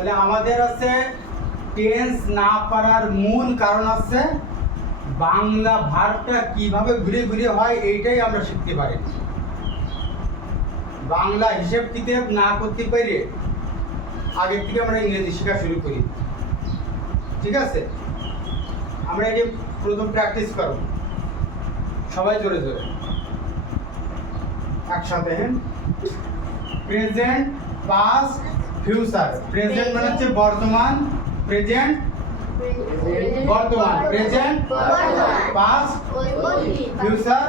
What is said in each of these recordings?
তাহলে আমাদের আছে টেন্স না পারার মূল কারণ আছে বাংলা ভার্বটা কিভাবে ঘুরে ঘুরে হয় এইটাই আমরা শিখতে পারি। বাংলা হিসেব কিতাব না করতে পারি আগের থেকে আমরা ইংরেজি শেখা শুরু করি। ঠিক আছে, আমরা এটি প্রথম প্র্যাকটিস করব সবাই জোরে জোরে একসাথে। হ্যাঁ, প্রেজেন্ট, পাস্ট, ফিউচার। প্রেজেন্ট মানে হচ্ছে বর্তমান, প্রেজেন্ট বর্তমান, প্রেজেন্ট পাস্ট ফিউচার।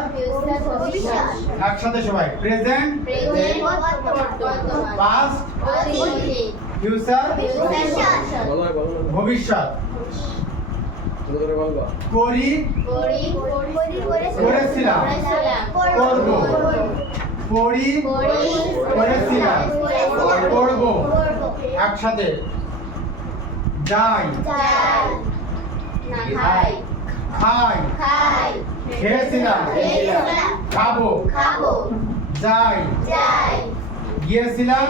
একসাথে সবাই, প্রেজেন্ট পাস্ট ফিউচার ভবিষ্যৎ। করি করেছিলাম, করব, পড়ি করেছিলাম, করব। একসাথে, যাই খাই খেয়েছিলাম, খাবো, যাই গিয়েছিলাম,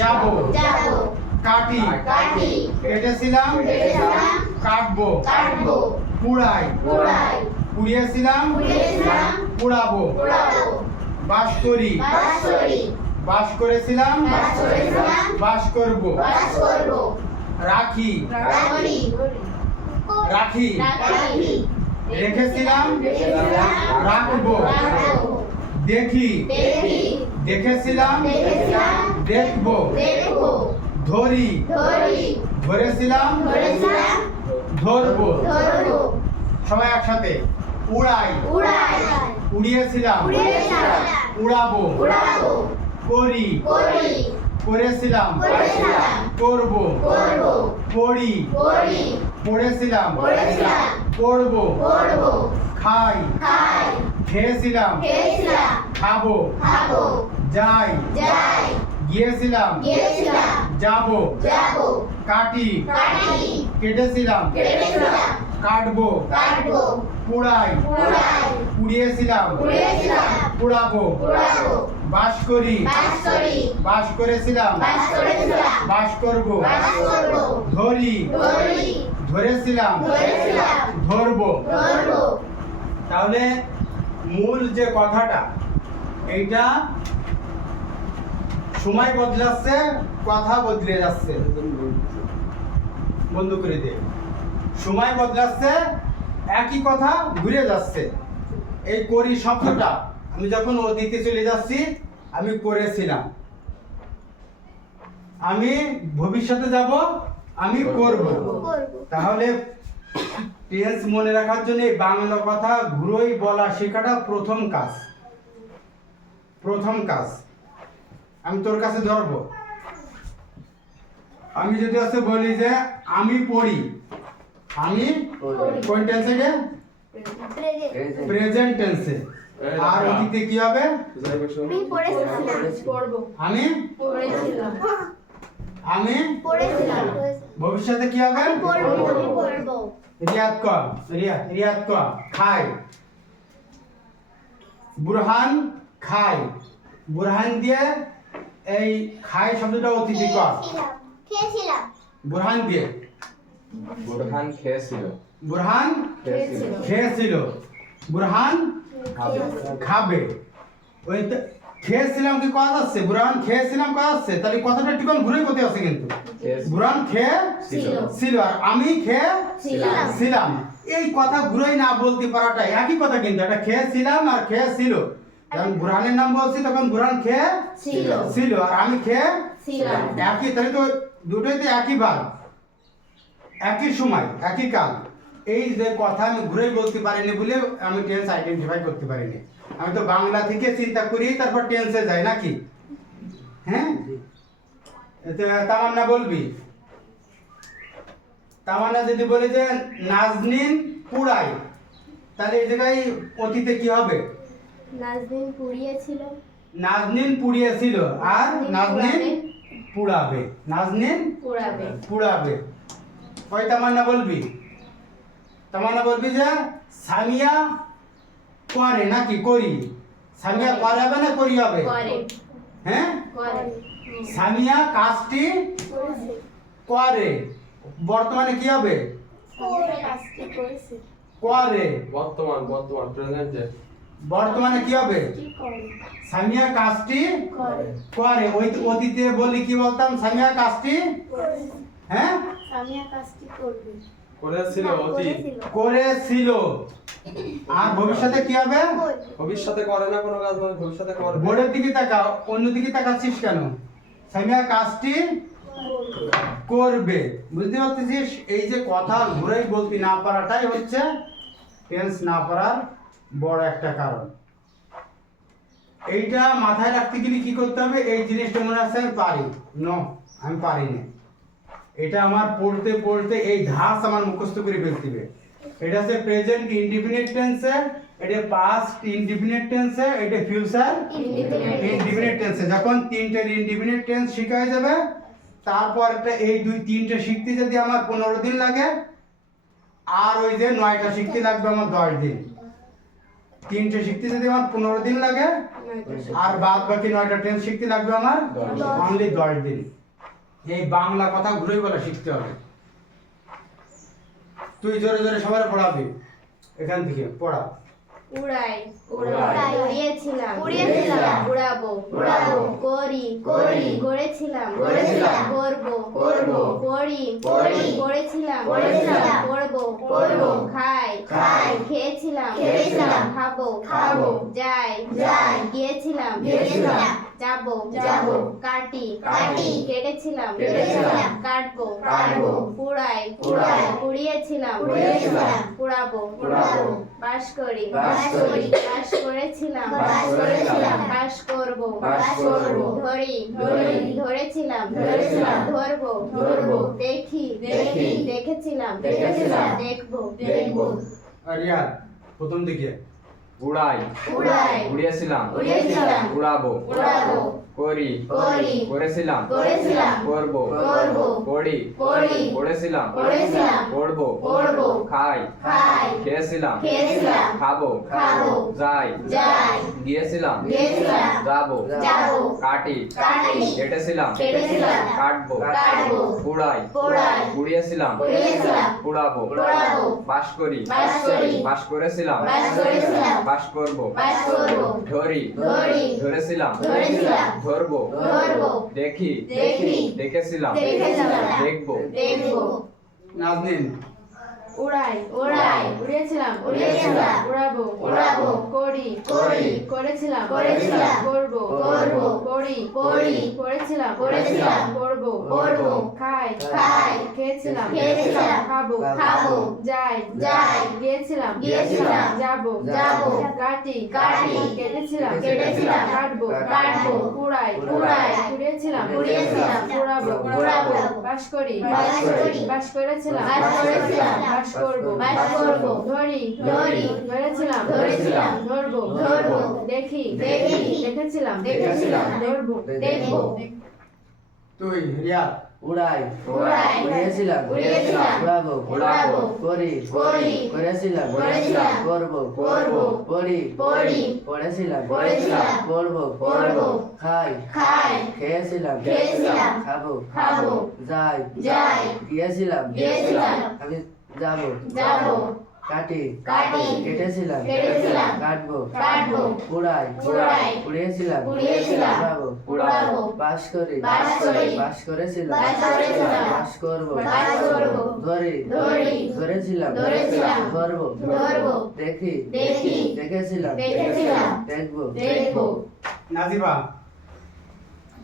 যাব, কাটি কেটেছিলাম, কাটবো, পুড়াই পুড়িয়েছিলাম, পুড়াবো। বাস করি বাস করেছিলাম, বাস করব। রাখি রেখেছিলাম, রাখবো। দেখি দেখেছিলাম, দেখবো। ধরি ধরেছিলাম, ধরবো। সবাই একসাথে, উড়াই উড়িয়েছিলাম, উড়াবো। করি করেছিলাম, করব। পড়ি পড়েছিলাম, করব। খাই খেয়েছিলাম, খাবো। যাই গিয়েছিলাম, যাব। কাটি কেটেছিলাম, কাটবো। পুড়াই পুড়িয়েছিলাম, পুড়াবো। বাস করি বাস করেছিলাম, বাস করব। ধরি ধরেছিলাম, ধরবো। তাহলে মূল যে কথাটা এইটা সময় বদলাচ্ছে, কথা বদলে যাচ্ছে। বন্ধ করে দে। সময় বদলাচ্ছে, একই কথা ঘুরে যাচ্ছে। এই করি শব্দটা আমি যখন অতীতে চলে যাচ্ছি, আমি করেছিলাম। আমি ভবিষ্যতে যাব, আমি করব। তাহলে টেন্স মনে রাখার জন্য বাংলা কথা ঘুরোই বলা শেখাটা প্রথম কাজ। আমি তোর কাছে ধরবো। আমি যদি আছে বলি যে আমি পড়ি, আমি কোন টেন্সে গে? প্রেজেন্ট টেন্সে। আর অতীতে কি হবে? আমি ভবিষ্যতে কি হবে? রিয়াদ কর খাই। বুরহান খাই। বুরহান দিয়ে এই খাই শব্দটা অতীতে কর। বুরহান দিয়ে বুরহান খেয়েছিল, বুরহান খাবে। ওই খেয়েছিলাম কি কথা আছে? বুরহান খেয়েছিলাম কথা আছে। তাহলে কথাটা একটু ঘুরে কোথায় আছে কিন্তু বুরহান খেয়েছিল আর আমি খেয়েছিলাম। এই কথা ঘুরেই না বলতে পারাটা একই কথা, কিন্তু এটা খেয়েছিলাম আর খেয়েছিল। যখন বুরহানের নাম বলছি তখন বুরহান খেয়েছিল আর আমি খেয়েছিলাম। একই, তাহলে তো দুটোইতে একই ভাগ, একই সময়, একই কাল। এই যে কথা আমি ঘুরে বলতে পারিনি বলে আমি টেন্স আইডেন্টিফাই করতে পারিনি। আমি তো বাংলা থেকে চিন্তা করি তারপর টেন্সে যাই নাকি? হ্যাঁ, তামান্না বলবি। তামান্না যদি বলি যে নাজনীন পুড়াই, তাহলে এই জায়গায় অতীতে কি হবে? নাজনীন পুড়িয়েছিল আর নাজনীন পুড়াবে। ওই তামান্না বলবি যে সামিয়া করে নাকি করি? সামিয়া করে হবে না করি হবে? হ্যাঁ, সামিয়া কাজটি করে বর্তমানে কি হবে করে বর্তমান প্রেজেন্টে বর্তমানে কি হবে সামিয়া কাজটি করে ওই অতীতে বললি কি বলতাম সামিয়া কাজটি হ্যাঁ করেছিল অতীত করেছিল আর ভবিষ্যতে কি হবে ভবিষ্যতে করে না কোনো কাজ মানে ভবিষ্যতে করবে বোর্ডের দিকে তাকাও অন্যদিকে তাকাচ্ছিস কেন সামিয়া কাজটি করবে বুঝতে পারতেছিস এই যে কথা ঘুরেই বলতে না পারাটাই হচ্ছে টেন্স না পারার বড় একটা কারণ এইটা মাথায় রাখতে গেলে কি করতে হবে এই জিনিসটা মনে আছে আমি পারি আমি পারি না এটা আমার পড়তে পড়তে এই ধাস আমার মুখস্থ করে ফেলতে হবে এটা হচ্ছে প্রেজেন্ট ইনডিফিনিট টেন্সে এটা পাস্ট ইনডিফিনিট টেন্সে এটা ফিউচার ইনডিফিনিট টেন্সে যখন তিনটে ইনডিফিনিট টেন্স শেখা হয়ে যাবে তারপর একটা এই দুই তিনটে শিখতে যদি আমার 15 দিন লাগে আর ওই যে 9টা শিখতে লাগবে আমার 10 দিন তিনটে শিখতে যদি আমার 15 দিন লাগে আর বাদ বাকি 9টা টেন্স শিখতে লাগবে আমার অনলি 10 দিন এই বাংলা কথা ঘুরেই বলা শিখতে হবে তুই জোরে জোরে সবাই পড়াবি এখান থেকে পড়া উড়াই উড়াই। উড়িয়েছিলাম উড়িয়েছিলাম। উড়াবো উড়াবো। করি করি। করেছিলাম করেছিলাম। করব করব। পড়ি পড়ি। পড়েছিলাম পড়েছিলাম। পড়ব পড়ব। খাই খাই। খেয়েছিলাম খেয়েছিলাম। খাবো খাবো। যাই যাই। গিয়েছিলাম গিয়েছিলাম। যাবো যাবো। কাটি কাটি। কেটেছিলাম কেটেছিলাম। কাটবো কাটবো। পুড়াই পুড়াই। পুড়িয়েছিলাম পুড়িয়েছিলাম। পুড়াবো পুড়াবো। বাস করি বাস করি। বাস করেছিলাম বাস করেছিলাম। বাস করব বাস করব। ধরি ধরি। ধরেছিলাম ধরেছিলাম। ধরবো ধরবো। দেখি দেখি। দেখেছিলাম দেখেছিলাম। দেখবো দেখবো। আর ইয়ার প্রথম দিকে উড়াই উড়াই। উড়িয়েছিলাম উড়িয়েছিলাম। উড়াবো উড়াবো। করি করি। করেছিলাম করেছিলাম। করব করব। পড়ি পড়ি। পড়েছিলাম পড়েছিলাম। পড়বো পড়বো। খাই খাই। খেয়েছিলাম খেয়েছিলাম। খাবো খাবো। যাই যাই। গিয়েছিলাম গিয়েছিলাম। যাবো যাবো। কাটি কাটি। কেটেছিলাম কেটেছিলাম। কাটবো কাটবো। পুড়াই পোড়াই। পুড়িয়েছিলাম পুড়িয়েছিলাম। পুড়াবো পোড়াবো। বাস করি বাস করি। বাস করেছিলাম বাস করেছিলাম। বাস করবো বাস করব। ধরি ধরি। ধরেছিলাম ধরেছিলাম। ধরবো ধরবো। দেখি দেখি। দেখেছিলাম দেখেছিলাম। দেখবো দেখবো। নাজনীন উড়াই উড়াই। উড়িয়েছিলাম উড়িয়েছিলাম। উড়াবো উড়াবো। করি করি। করেছিলাম করেছিলাম। করব করব। পড়ি পড়ি। পড়েছিলাম পড়েছিলাম। করব করব। খাই খাই। খেয়েছিলাম খেয়েছিলাম। খাবো খাবো। যাই যাই। গিয়েছিলাম গিয়েছিলাম। যাবো যাবো। কাটি কাটি। কেটেছিলাম কেটেছিলাম। কাটবো কাটবো। পুড়াই পুড়াই। পুড়িয়েছিলাম পুড়িয়েছিলাম। পুড়াবো পুড়াবো। বাস করি বাস করি। বাস করেছিলাম বাস করেছিলাম। বাস করব বাস করব। ধরি ধরি। ধরেছিলাম ধরেছিলাম। ধরবো ধরবো। দেখি দেখি। দেখেছিলাম দেখেছিলাম। ধরবো দেখবো। তুই রিয়াদ উড়াই উড়াই। উড়িয়েছিলাম উড়িয়েছিলাম। উড়াবো উড়াবো। করি করি। করেছিলাম করেছিলাম। করব করব। পড়ি পড়ি। পড়েছিলাম পড়েছিলাম। পড়ব পড়ব। খাই খাই। খেয়েছিলাম খেয়েছিলাম। খাবো খাবো। যাই যাই। গিয়েছিলাম গিয়েছিলাম। আমি যাবো যাবো। কাটি কাটি। কেটেছিলাম কেটেছিলাম। কাটবো কাটবো। উড়াই উড়াই। উড়িয়েছিলাম উড়িয়েছিলাম। উড়াবো উড়াবো। বাস করি বাস করি। বাস করেছিলাম বাস করেছিলাম। বাস করবো বাস করব। ধরি ধরি। ধরেছিলাম ধরেছিলাম। ধরবো ধরবো। দেখি দেখি। দেখেছিলাম দেখেছিলাম। দেখবো দেখবো। নাজিবা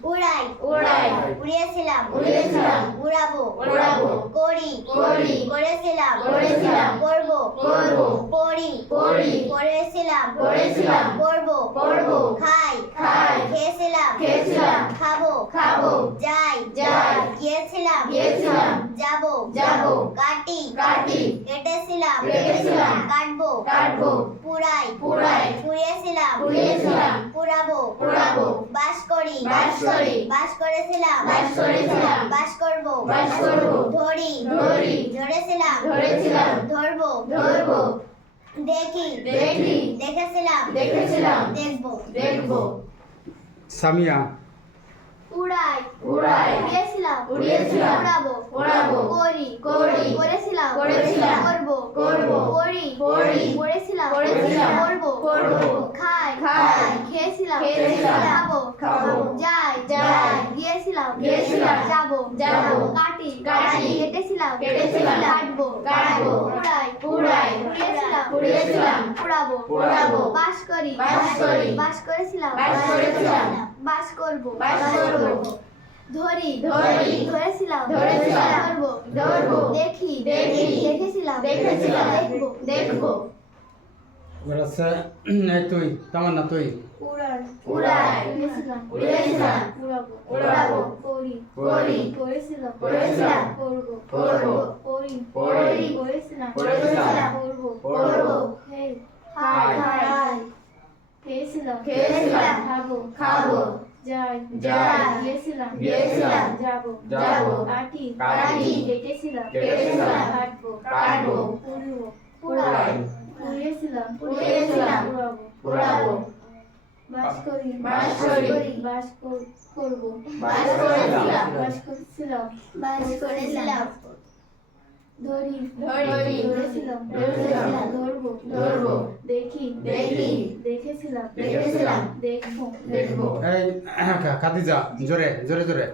উড়াই উড়াই। উড়িয়েছিলাম উড়িয়েছিলাম। উড়াবো উড়াবো। করি করি। করেছিলাম করেছিলাম। করব করব। পড়ি পড়ি। পড়েছিলাম পড়েছিলাম। করব করব। খাই খাই। খেয়েছিলাম খেয়েছিলাম। খাবো খাবো। যাই যাই। গিয়েছিলাম গিয়েছিলাম। যাবো যাবো। কাটি কাটি। কেটেছিলাম কেটেছিলাম। কাটবো কাটবো। পুড়াই পুড়াই। পুড়িয়েছিলাম পুড়িয়েছিলাম। পুড়াবো পুড়াবো। বাস করি বাস করি। বাস করেছিলাম বাস করেছিলাম। বাস করব বাস করব। ধরি ধরি। ধরেছিলাম ধরেছিলাম। ধরবো ধরবো। দেখি দেখি। দেখেছিলাম দেখেছিলাম। দেখবো দেখবো। সামিয়া উড়াই উড়াই উড়িয়েছিলাম উড়িয়েছিলাম উড়াবো উড়াবো করি করি করেছিলাম করেছিলাম করব করব করি করি করেছিলাম করেছিলাম করব করব খাই খাই খেয়েছিলাম খেয়েছিলাম খাবো খাবো যাই যাই গিয়েছিলাম গিয়েছিলাম যাবো যাবো কাটি কাটি কেটেছিলাম কেটেছিলাম কাটবো কাটবো উড়াই উড়াই উড়িয়েছিলাম উড়িয়েছিলাম উড়াবো উড়াবো বাস করি বাস করি বাস করেছিলাম বাস করেছিলাম বাস করব বাস করব ধরি ধরি ধরেছিলাম ধরেছিলাম ধরবো ধরবো দেখি দেখি দেখেছিলাম দেখেছিলাম দেখবো দেখবো এবার আছে এই তুই তামান্না তুই উড়াই উড়াই উড়িয়েছিলাম উড়িয়েছিলাম উড়াবো উড়াবো করি করি করেছিলাম করেছিলাম করব করব করি করি করেছিলাম করেছিলাম করব করব খাই খাই খাই খেয়েছিলাম খেয়েছিলাম খাবো খাবো যাই যাই গিয়েছিলাম গিয়েছিলাম যাবো যাবো কাটি কাটি কেটেছিলাম কেটেছিলাম কাটবো কাটবো পুরবো উড়াই উড়িয়েছিলাম উড়িয়েছিলাম উড়াবো উড়াবো বাস করি বাস করি বাস করব বাস করেছিলাম বাস করেছিলাম বাস করেছিলাম ধরি ধরি ধরেছিলাম ধরেছিলাম ধরবো ধরবো দেখি দেখি দেখেছিলাম দেখেছিলাম দেখবো দেখবো এই খাদিজা জোরে জোরে জোরে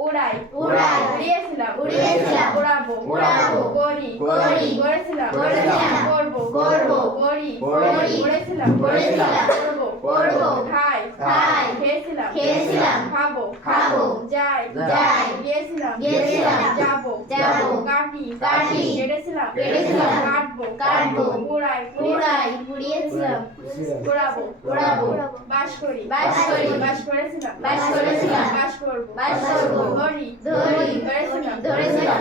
উড়াই উড়াই উড়িয়েছিলাম উড়িয়েছিলাম উড়াবো উড়াবো করি করি করেছিলাম করেছিলাম করব করব করি করি করেছিলাম করেছিলাম করব করব খাই খাই খেয়েছিলাম খেয়েছিলাম খাবো খাবো যাই যাই গিয়েছিলাম গিয়েছিলাম যাবো যাবো কাটি কাটি কেটেছিলাম কেটেছিলাম কাটবো কাটবো উড়াই উড়াই উড়িয়েছিলাম উড়াবো উড়াবো বাস করি বাস করি বাস করেছিলাম বাস করেছিলাম বাস করব বাস করব ধরি ধরি ধরেছিলাম ধরেছিলাম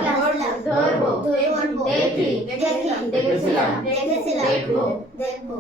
ধরবো দেখি দেখি দেখেছিলাম দেখেছিলাম দেখেছিলাম দেখবো